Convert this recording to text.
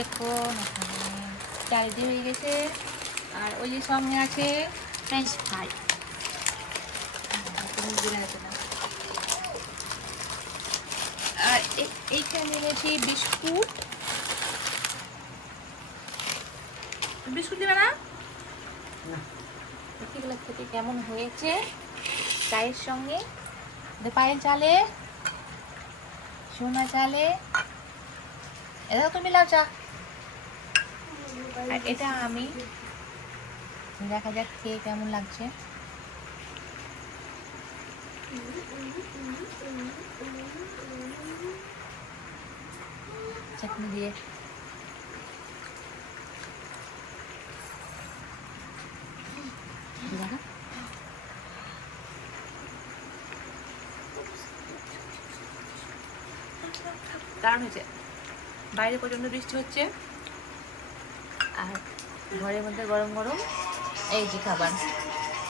দেখুন চাল দিয়ে হয়ে গেছে। আর ওই যে সঙ্গে আছে ফ্রেঞ্চ ফ্রাই। আর এইখানে নিয়েছি বিস্কুট। বিস্কুট দেবে না? এগুলো খেতে কেমন হয়েছে চায়ের সঙ্গে। পায়েল চালে, সোনা চালে, এটা তুমি লাও চা। আর এটা আমি, দেখা যাক খেয়ে কেমন লাগছে। চাটনি দিয়ে দারুণ হয়েছে। বাইরে প্রচন্ড বৃষ্টি হচ্ছে আর ঘরের মধ্যে গরম গরম এই যে খাবার।